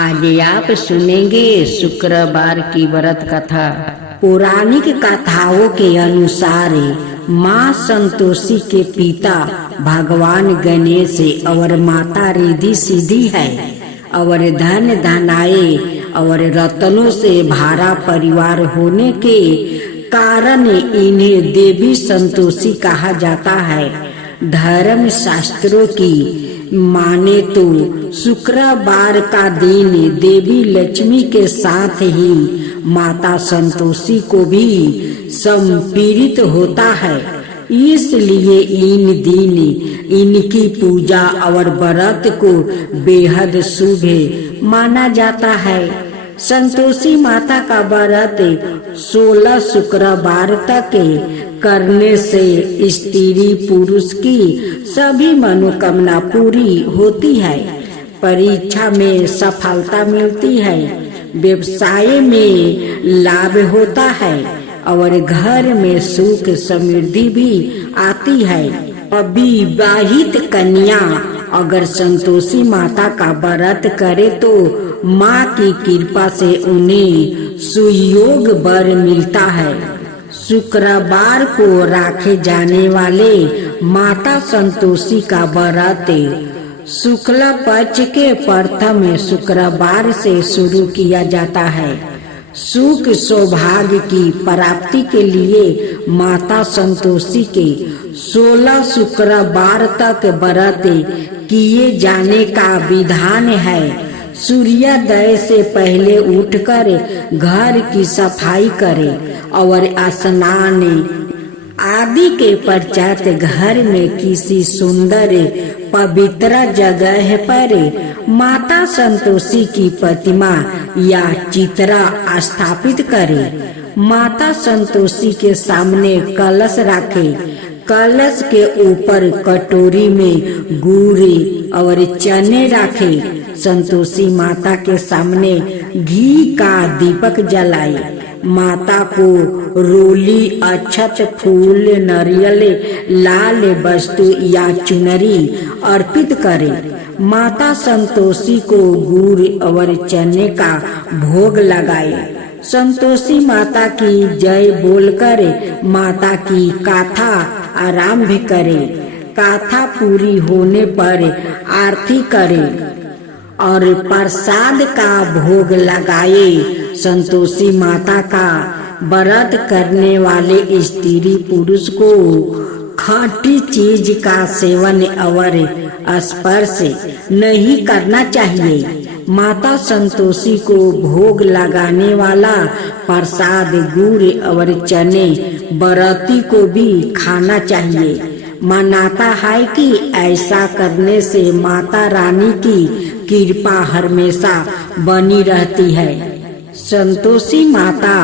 आज आप सुनेंगे शुक्रवार की व्रत कथा। पौराणिक कथाओं के अनुसार माँ संतोषी के पिता भगवान गणेश और माता रिद्धि सिद्धि है और धन धनाए और रत्नों से भरा परिवार होने के कारण इन्हें देवी संतोषी कहा जाता है। धर्म शास्त्रों की माने तो शुक्रवार का दिन देवी लक्ष्मी के साथ ही माता संतोषी को भी समर्पित होता है, इसलिए इन दिन इनकी पूजा और व्रत को बेहद शुभ माना जाता है। संतोषी माता का व्रत 16 शुक्रवार तक करने से स्त्री पुरुष की सभी मनोकामना पूरी होती है, परीक्षा में सफलता मिलती है, व्यवसाय में लाभ होता है और घर में सुख समृद्धि भी आती है। अविवाहित कन्या अगर संतोषी माता का व्रत करे तो माँ की कृपा से उन्हें सुयोग वर मिलता है। शुक्रवार को रखे जाने वाले माता संतोषी का व्रत शुक्ल पक्ष के प्रथम शुक्रवार से शुरू किया जाता है। सुख सौभाग्य की प्राप्ति के लिए माता संतोषी के 16 शुक्रवार तक व्रत किए जाने का विधान है। सूर्योदय से पहले उठकर घर की सफाई करें और स्नान आदि के पश्चात घर में किसी सुंदर पवित्र जगह पर माता संतोषी की प्रतिमा या चित्र स्थापित करें। माता संतोषी के सामने कलश रखें। कलश के ऊपर कटोरी में गुड़ और चने रखें। संतोषी माता के सामने घी का दीपक जलाए। माता को रोली, अक्षत, फूल, नारियल, लाल वस्तु या चुनरी अर्पित करें। माता संतोषी को गुड़ और चने का भोग लगाए। संतोषी माता की जय बोलकर माता की गाथा आरंभ करें। गाथा पूरी होने पर आरती करें और प्रसाद का भोग लगाए। संतोषी माता का व्रत करने वाले स्त्री पुरुष को खट्टी चीज का सेवन और स्पर्श नहीं करना चाहिए। माता संतोषी को भोग लगाने वाला प्रसाद गुड़ और चने व्रती को भी खाना चाहिए। मानता है कि ऐसा करने से माता रानी की कृपा हमेशा बनी रहती है। संतोषी माता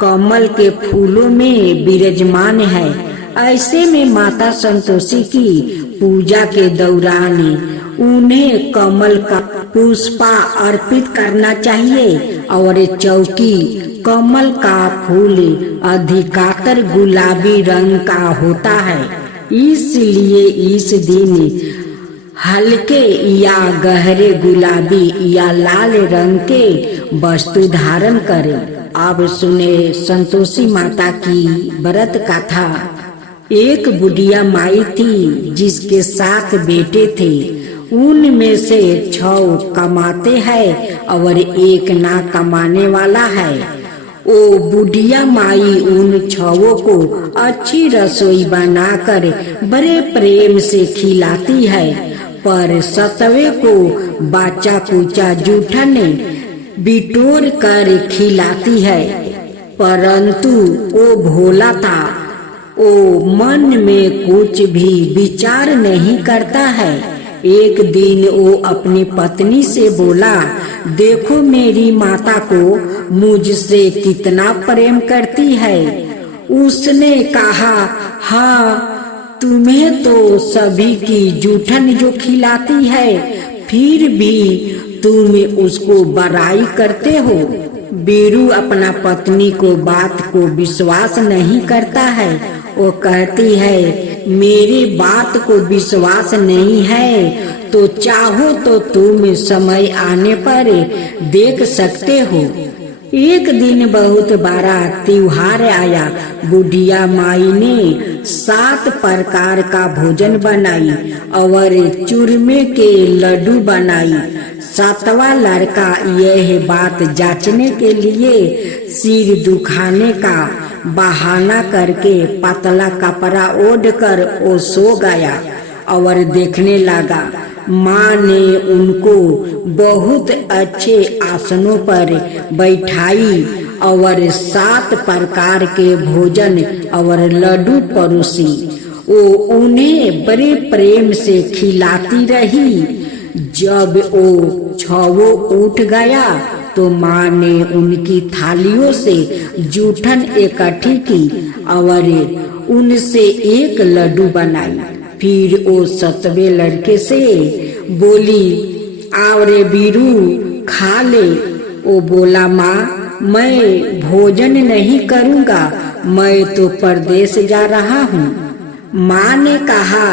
कमल के फूलों में विराजमान है। ऐसे में माता संतोषी की पूजा के दौरान उन्हें कमल का पुष्प अर्पित करना चाहिए और चौकी कमल का फूल अधिकतर गुलाबी रंग का होता है, इसलिए इस दिन हल्के या गहरे गुलाबी या लाल रंग के वस्तु धारण करें। अब सुने संतोषी माता की व्रत कथा। एक बुढ़िया माई थी जिसके 7 बेटे थे। उनमें से 6 कमाते हैं और 1 ना कमाने वाला है। ओ बुढ़िया माई उन 6 को अच्छी रसोई बनाकर बड़े प्रेम से खिलाती है, पर 7वें को बाचा कुचा जूठन बिटोर कर खिलाती है। परंतु वो भोला था, वो मन में कुछ भी विचार नहीं करता है। एक दिन वो अपनी पत्नी से बोला, देखो मेरी माता को मुझसे कितना प्रेम करती है। उसने कहा, हाँ तुम्हें तो सभी की जूठन जो खिलाती है, फिर भी तुम उसको बड़ाई करते हो। बीरू अपना पत्नी को बात को विश्वास नहीं करता है। वो कहती है मेरी बात को विश्वास नहीं है तो चाहो तो तुम समय आने पर देख सकते हो। एक दिन बहुत बड़ा त्योहार आया। बुढ़िया माई ने 7 प्रकार का भोजन बनाई और चूरमे के लड्डू बनाई। 7वां लड़का यह बात जांचने के लिए सिर दुखाने का बहाना करके पतला कपड़ा ओढ़कर वो सो गया और देखने लगा। माँ ने उनको बहुत अच्छे आसनों पर बैठाई और 7 प्रकार के भोजन और लड्डू परोसी। वो उन्हें बड़े प्रेम से खिलाती रही। जब वो 6 उठ गया तो माँ ने उनकी थालियों से जूठन इकट्ठी की और उनसे एक लड्डू बनाई। फिर वो 7वें लड़के से बोली, आओ रे बीरू खा ले। वो बोला, माँ मैं भोजन नहीं करूँगा, मैं तो परदेश जा रहा हूँ। माँ ने कहा,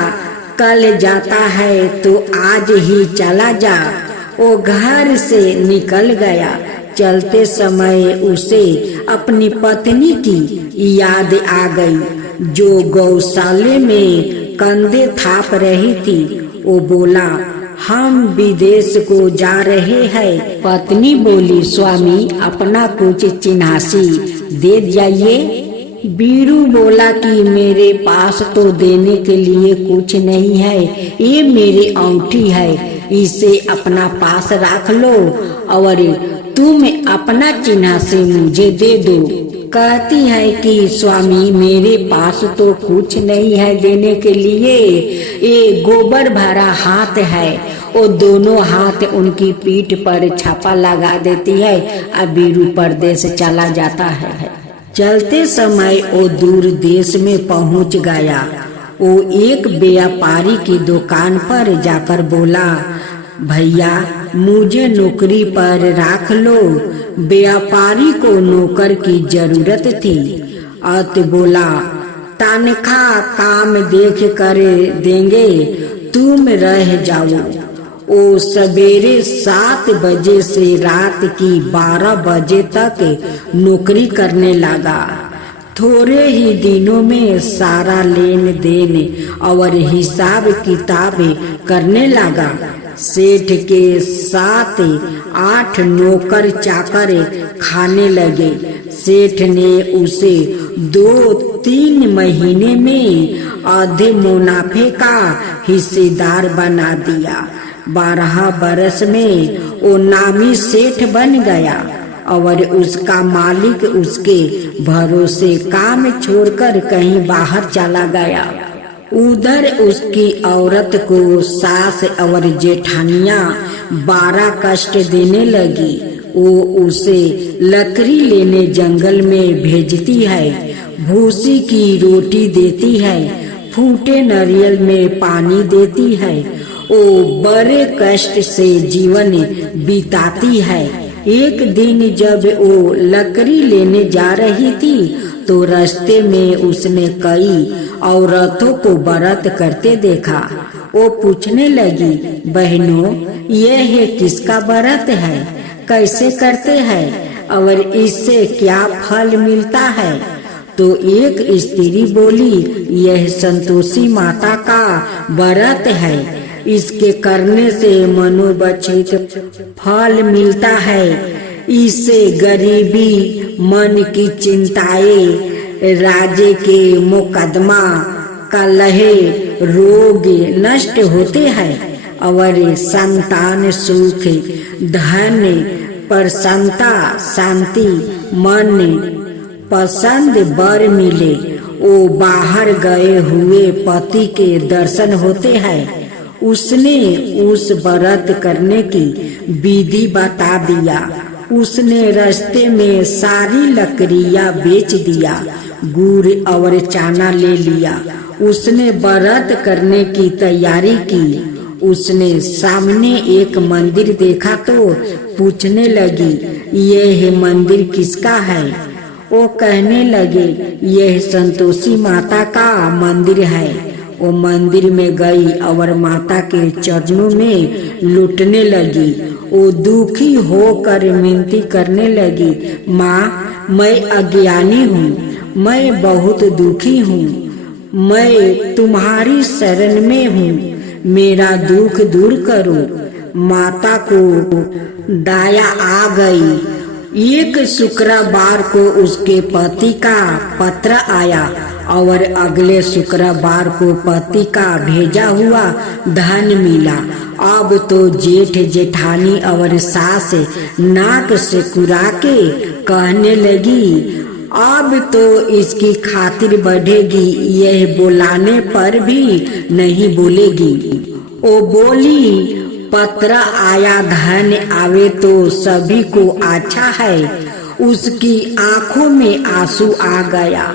कल जाता है तो आज ही चला जा। वो घर से निकल गया। चलते समय उसे अपनी पत्नी की याद आ गई जो गौशाले में कंधे थाप रही थी। वो बोला, हम विदेश को जा रहे हैं। पत्नी बोली, स्वामी अपना कुछ चिन्हासी दे जाइए। बीरू बोला कि मेरे पास तो देने के लिए कुछ नहीं है, ये मेरी अंगूठी है, इसे अपना पास रख लो और तुम अपना चिन्ह से मुझे दे दो। कहती है कि स्वामी मेरे पास तो कुछ नहीं है देने के लिए, ये गोबर भरा हाथ है। वो दोनों हाथ उनकी पीठ पर छापा लगा देती है और बीरू परदेश चला जाता है। चलते समय वो दूर देश में पहुंच गया। वो एक व्यापारी की दुकान पर जाकर बोला, भैया मुझे नौकरी पर रख लो। व्यापारी को नौकर की जरूरत थी। अत बोला, तनख्वाह काम देख कर देंगे, तुम रह जाओ। वो सवेरे 7 बजे से रात की 12 बजे तक नौकरी करने लगा। थोड़े ही दिनों में सारा लेन देन और हिसाब किताब करने लगा। सेठ के 7-8 नौकर चाकर खाने लगे। सेठ ने उसे 2-3 महीने में आधे मुनाफे का हिस्सेदार बना दिया। 12 बरस में वो नामी सेठ बन गया और उसका मालिक उसके भरोसे काम छोड़कर कहीं बाहर चला गया। उधर उसकी औरत को सास और जेठानियां 12 कष्ट देने लगी। वो उसे लकड़ी लेने जंगल में भेजती है, भूसी की रोटी देती है, फूटे नारियल में पानी देती है। वो बड़े कष्ट से जीवन बिताती है। एक दिन जब वो लकड़ी लेने जा रही थी तो रास्ते में उसने कई औरतों को व्रत करते देखा। वो पूछने लगी, बहनों यह किसका व्रत है, कैसे करते हैं और इससे क्या फल मिलता है? तो एक स्त्री बोली, यह संतोषी माता का व्रत है, इसके करने से मनोवांछित फल मिलता है। इससे गरीबी, मन की चिंताएं, राजे के मुकदमा, कलह, रोग नष्ट होते हैं और संतान सुख, धन, प्रसन्नता, शांति, मन पसंद वर मिले। वो बाहर गए हुए पति के दर्शन होते हैं। उसने उस व्रत करने की विधि बता दिया। उसने रास्ते में सारी लकड़ियां बेच दिया, गुड़ और चना ले लिया। उसने व्रत करने की तैयारी की। उसने सामने एक मंदिर देखा तो पूछने लगी, यह मंदिर किसका है? वो कहने लगे, यह संतोषी माता का मंदिर है। वो मंदिर में गई और माता के चरणों में लुटने लगी। वो दुखी होकर विनती करने लगी, माँ मैं अज्ञानी हूँ, मैं बहुत दुखी हूँ, मैं तुम्हारी शरण में हूँ, मेरा दुख दूर करो। माता को दया आ गई। एक शुक्रवार को उसके पति का पत्र आया और अगले शुक्रवार को पति का भेजा हुआ धन मिला। अब तो जेठ जेठानी और सास नाक से कुरा के कहने लगी, अब तो इसकी खातिर बढ़ेगी, यह बुलाने पर भी नहीं बोलेगी। ओ बोली, पत्र आया धन आवे तो सभी को अच्छा है। उसकी आंखों में आंसू आ गया।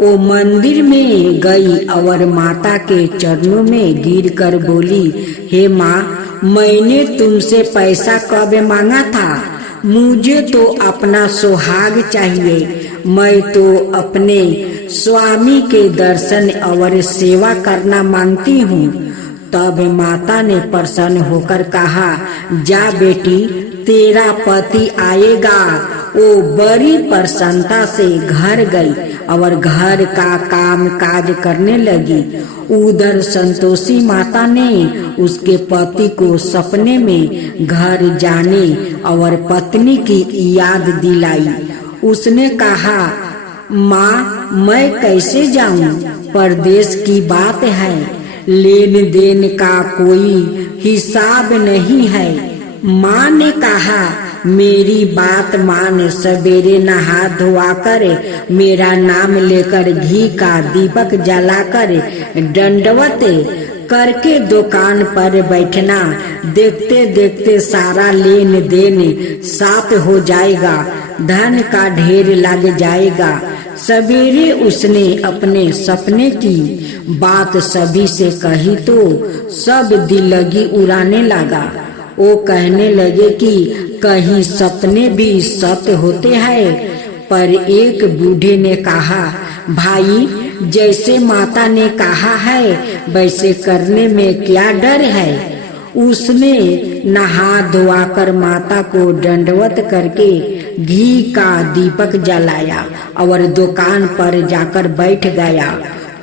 वो मंदिर में गई और माता के चरणों में गिरकर बोली, हे माँ, मैंने तुमसे पैसा कब मांगा था? मुझे तो अपना सुहाग चाहिए। मैं तो अपने स्वामी के दर्शन और सेवा करना मांगती हूँ। तब माता ने प्रसन्न होकर कहा, जा बेटी, तेरा पति आएगा। वो बड़ी प्रसन्नता से घर गई और घर का काम काज करने लगी। उधर संतोषी माता ने उसके पति को सपने में घर जाने और पत्नी की याद दिलाई। उसने कहा, माँ मैं कैसे जाऊं? परदेश की बात है, लेन देन का कोई हिसाब नहीं है। माँ ने कहा, मेरी बात मान, सवेरे नहा धोआ कर मेरा नाम लेकर घी का दीपक जलाकर दंडवत करके दुकान पर बैठना। देखते देखते सारा लेन देन साफ हो जाएगा, धन का ढेर लग जाएगा। सवेरे उसने अपने सपने की बात सभी से कही तो सब दिलगी उड़ाने लगा। वो कहने लगे कि कहीं सपने भी सत्य होते हैं। पर एक बूढ़े ने कहा, भाई जैसे माता ने कहा है वैसे करने में क्या डर है। उसने नहा धोआकर माता को दंडवत करके घी का दीपक जलाया और दुकान पर जाकर बैठ गया।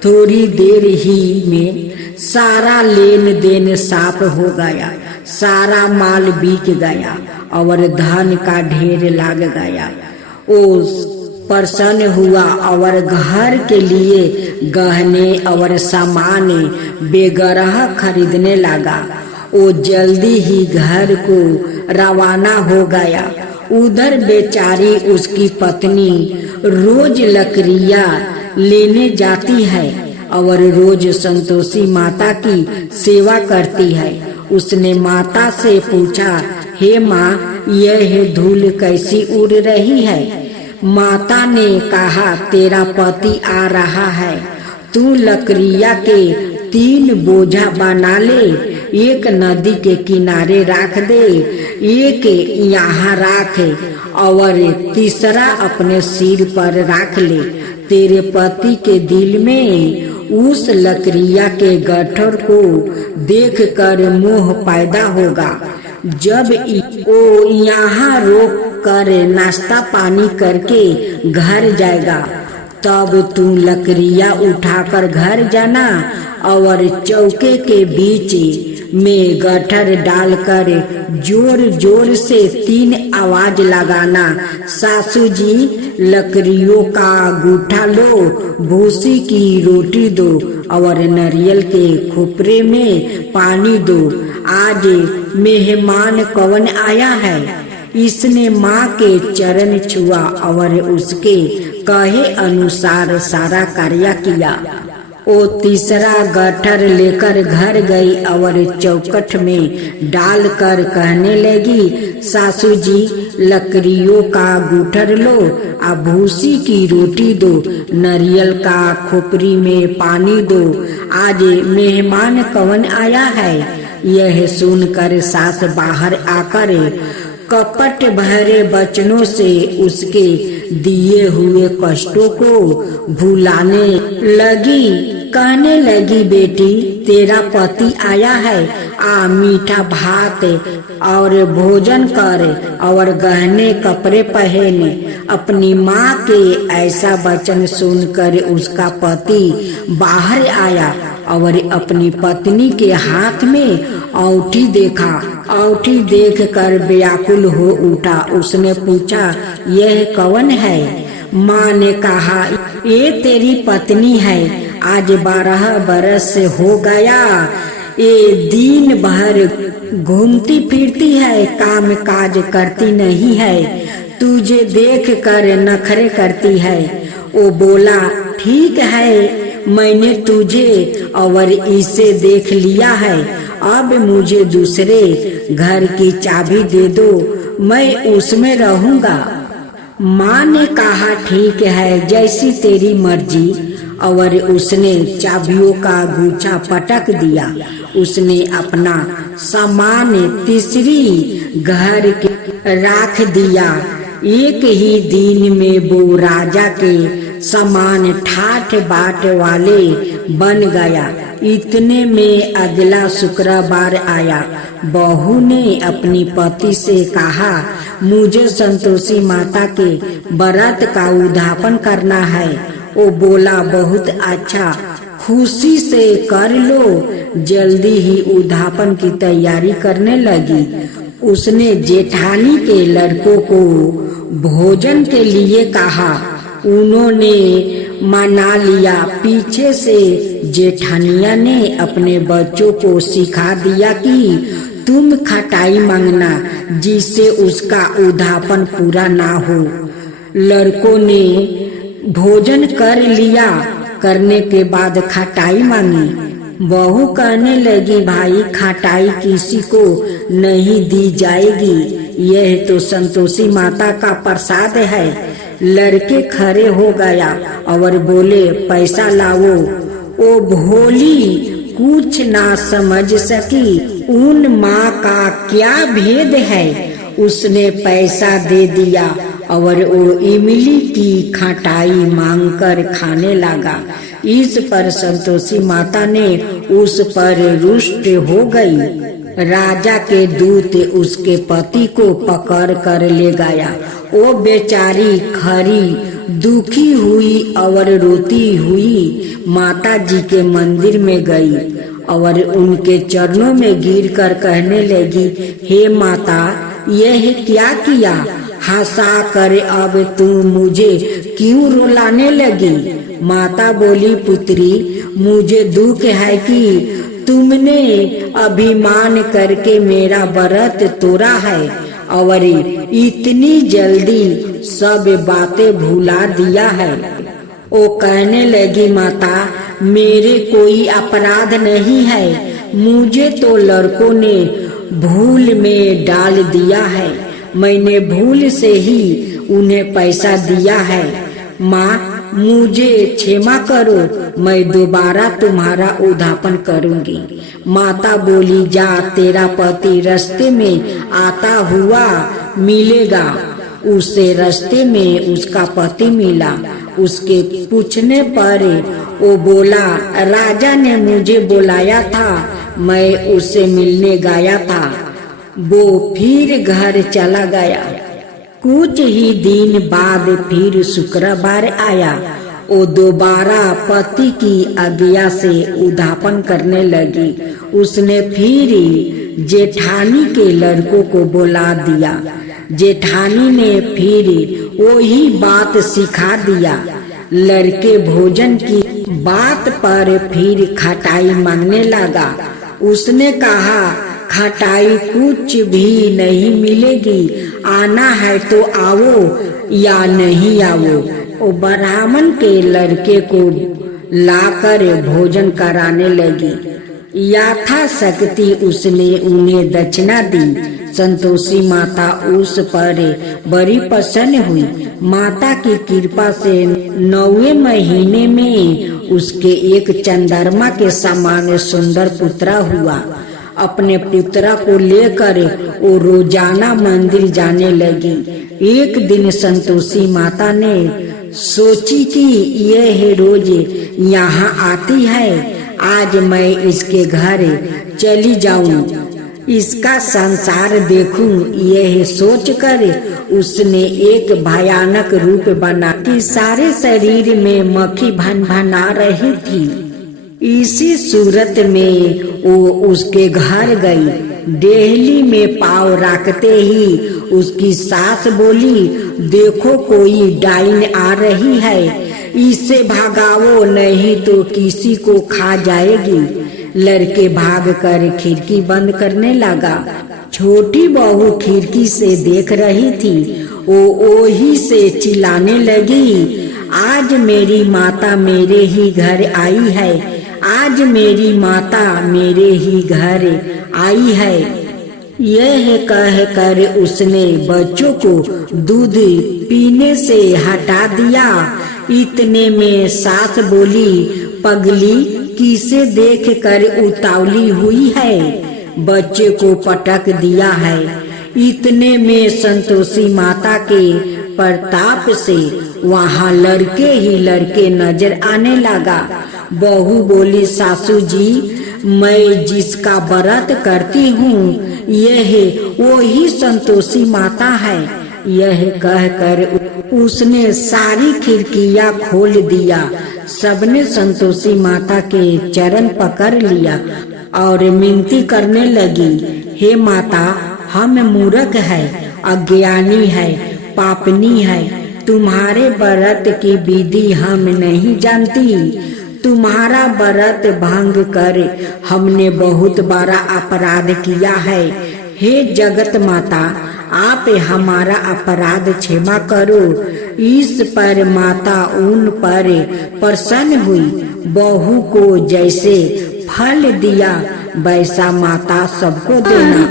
थोड़ी देर ही में सारा लेन देन साफ हो गया, सारा माल बिक गया और धन का ढेर लग गया। वो प्रसन्न हुआ और घर के लिए गहने और सामान बेगरह खरीदने लगा। वो जल्दी ही घर को रवाना हो गया। उधर बेचारी उसकी पत्नी रोज लकड़ियाँ लेने जाती है और रोज संतोषी माता की सेवा करती है। उसने माता से पूछा, हे माँ, यह धूल कैसी उड़ रही है? माता ने कहा, तेरा पति आ रहा है, तू लकड़ियाँ के 3 बोझा बना ले, एक नदी के किनारे रख दे, एक यहाँ रख और तीसरा अपने सिर पर रख ले। तेरे पति के दिल में उस लकड़िया के गट्ठर को देखकर मोह पैदा होगा। जब वो यहाँ रोक कर नाश्ता पानी करके घर जाएगा तब तू लकड़ियाँ उठाकर घर जाना और चौके के बीच में गट्ठर डालकर जोर जोर से 3 आवाज लगाना, सासू जी लकड़ियों का गूठा लो, भूसी की रोटी दो और नारियल के खोपरे में पानी दो। आज मेहमान कौन आया है? इसने माँ के चरण छुआ और उसके कहे अनुसार सारा कार्य किया। वो तीसरा गट्ठर लेकर घर गई और चौखट में डालकर कहने लगी, सासू जी लकड़ियों का गूठर लो, भूसी की रोटी दो, नारियल का खोपरी में पानी दो। आज मेहमान कौन आया है? यह सुनकर सास बाहर आकर कपट भरे वचनों से उसके दिए हुए कष्टों को भुलाने लगी। कहने लगी, बेटी तेरा पति आया है, आ मीठा भात और भोजन कर और गहने कपड़े पहने। अपनी माँ के ऐसा वचन सुनकर उसका पति बाहर आया और अपनी पत्नी के हाथ में औंठी देखा। औंठी देखकर व्याकुल हो उठा। उसने पूछा, यह कौन है? माँ ने कहा, ये तेरी पत्नी है, आज 12 बरस से हो गया, ये दिन भर घूमती फिरती है, काम काज करती नहीं है, तुझे देख कर नखरे करती है। वो बोला, ठीक है, मैंने तुझे और इसे देख लिया है, अब मुझे दूसरे घर की चाबी दे दो, मैं उसमें रहूंगा। माँ ने कहा, ठीक है, जैसी तेरी मर्जी। और उसने चाबियों का गुच्छा पटक दिया। उसने अपना सामान तीसरी घर के रख दिया। एक ही दिन में वो राजा के समान ठाठ बाट वाले बन गया। इतने में अगला शुक्रवार आया। बहू ने अपनी पति से कहा, मुझे संतोषी माता के व्रत का उद्यापन करना है। वो बोला, बहुत अच्छा, खुशी से कर लो। जल्दी ही उद्यापन की तैयारी करने लगी। उसने जेठानी के लड़कों को भोजन के लिए कहा। उन्होंने मना लिया। पीछे से जेठानिया ने अपने बच्चों को सिखा दिया कि तुम खटाई मांगना, जिससे उसका उद्यापन पूरा ना हो। लड़कों ने भोजन कर लिया। करने के बाद खटाई मांगी। बहू कहने लगी, भाई खटाई किसी को नहीं दी जाएगी, यह तो संतोषी माता का प्रसाद है। लड़के खड़े हो गया और बोले, पैसा लाओ। वो भोली कुछ ना समझ सकी, उन माँ का क्या भेद है। उसने पैसा दे दिया और वो इमली की खटाई मांगकर खाने लगा। इस पर संतोषी माता ने उस पर रुष्ट हो गई। राजा के दूत उसके पति को पकड़ कर ले गया। वो बेचारी खरी दुखी हुई और रोती हुई माता जी के मंदिर में गई और उनके चरणों में गिरकर कहने लगी, हे माता, यह क्या किया? हंसा कर अब तुम मुझे क्यों रुलाने लगी? माता बोली, पुत्री, मुझे दुख है कि तुमने अभिमान करके मेरा व्रत तोड़ा है और इतनी जल्दी सब बातें भुला दिया है। वो कहने लगी, माता, मेरे कोई अपराध नहीं है, मुझे तो लड़कों ने भूल में डाल दिया है, मैंने भूल से ही उन्हें पैसा दिया है। माँ, मुझे क्षमा करो, मैं दोबारा तुम्हारा उद्यापन करूंगी। माता बोली, जा, तेरा पति रास्ते में आता हुआ मिलेगा। उसे रास्ते में उसका पति मिला। उसके पूछने पर वो बोला, राजा ने मुझे बुलाया था, मैं उससे मिलने गया था। वो फिर घर चला गया। कुछ ही दिन बाद फिर शुक्रवार आया। वो दोबारा पति की आज्ञा से उद्यापन करने लगी। उसने फिर जेठानी के लड़कों को बुला दिया। जेठानी ने फिर वही बात सिखा दिया। लड़के भोजन की बात पर फिर खटाई मांगने लगा। उसने कहा, खटाई कुछ भी नहीं मिलेगी, आना है तो आओ या नहीं आओ। वो ब्राह्मण के लड़के को लाकर भोजन कराने लगी। यथाशक्ति उसने उन्हें दक्षिणा दी। संतोषी माता उस पर बड़ी प्रसन्न हुई। माता की कृपा से 9वें महीने में उसके एक चंद्रमा के समान सुंदर पुत्रा हुआ। अपने पुत्रा को लेकर वो रोजाना मंदिर जाने लगी। एक दिन संतोषी माता ने सोची कि यह रोज यहाँ आती है, आज मैं इसके घर चली जाऊं, इसका संसार देखूं। यह सोचकर उसने एक भयानक रूप बना कि सारे शरीर में मक्खी भनभना रही थी। इसी सूरत में वो उसके घर गई। डेहली में पाँव रखते ही उसकी सास बोली, देखो कोई डाइन आ रही है, इससे भागाओ नहीं तो किसी को खा जाएगी। लड़के भागकर खिड़की बंद करने लगा। छोटी बहू खिड़की से देख रही थी। वो ही से चिल्लाने लगी, आज मेरी माता मेरे ही घर आई है, आज मेरी माता मेरे ही घर आई है। यह कह कर उसने बच्चों को दूध पीने से हटा दिया। इतने में सास बोली, पगली किसे देख कर उतावली हुई है, बच्चे को पटक दिया है। इतने में संतोषी माता के प्रताप से वहाँ लड़के ही लड़के नजर आने लगा। बहू बोली, सासू जी मैं जिसका व्रत करती हूँ यह वो ही संतोषी माता है। यह कहकर उसने सारी खिड़कियाँ खोल दिया। सबने संतोषी माता के चरण पकड़ लिया और मिनती करने लगी, हे माता हम मूर्ख है, अज्ञानी है, पापनी है, तुम्हारे व्रत की विधि हम नहीं जानती। तुम्हारा व्रत भंग कर हमने बहुत बड़ा अपराध किया है। हे जगत माता आप हमारा अपराध क्षमा करो। इस पर माता उन पर प्रसन्न हुई। बहू को जैसे फल दिया वैसा माता सबको देना।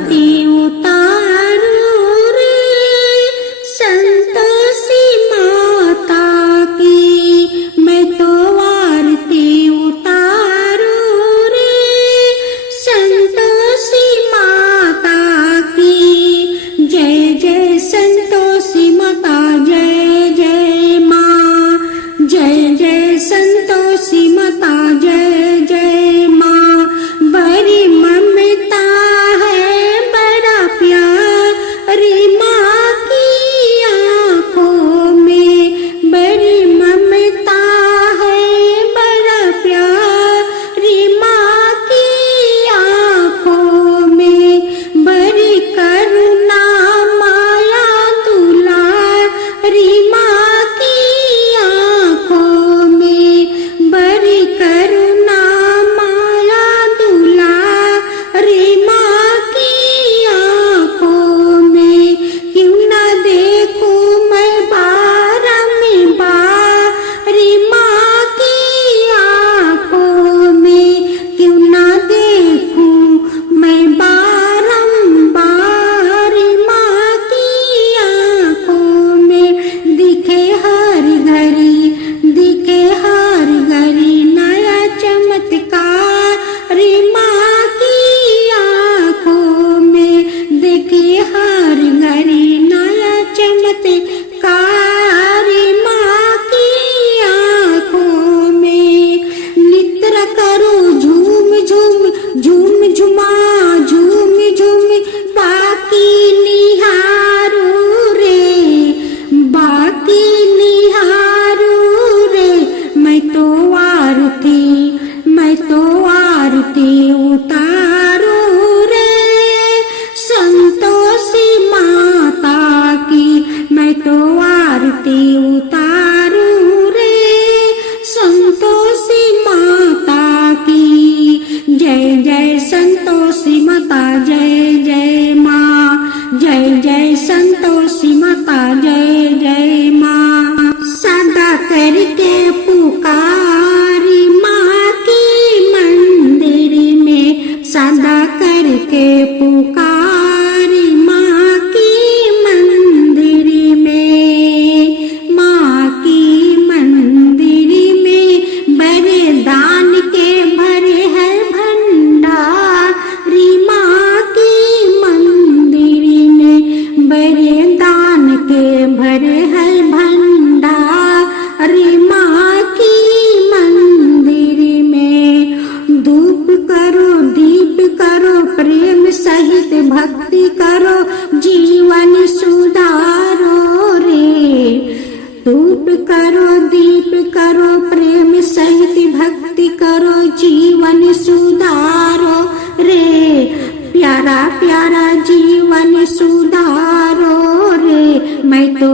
धूप करो दीप करो प्रेम सहित भक्ति करो जीवन सुधारो रे प्यारा प्यारा जीवन सुधारो रे मैं तो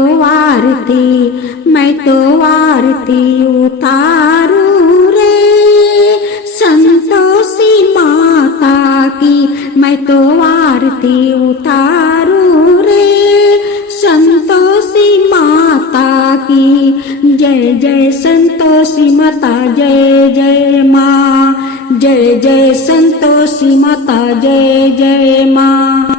आरती उतारू रे संतोषी माता की मैं तो आरती उतारू रे संतोषी माता की जय जय संतोषी माता जय जय माँ जय जय संतोषी माता जय जय माँ।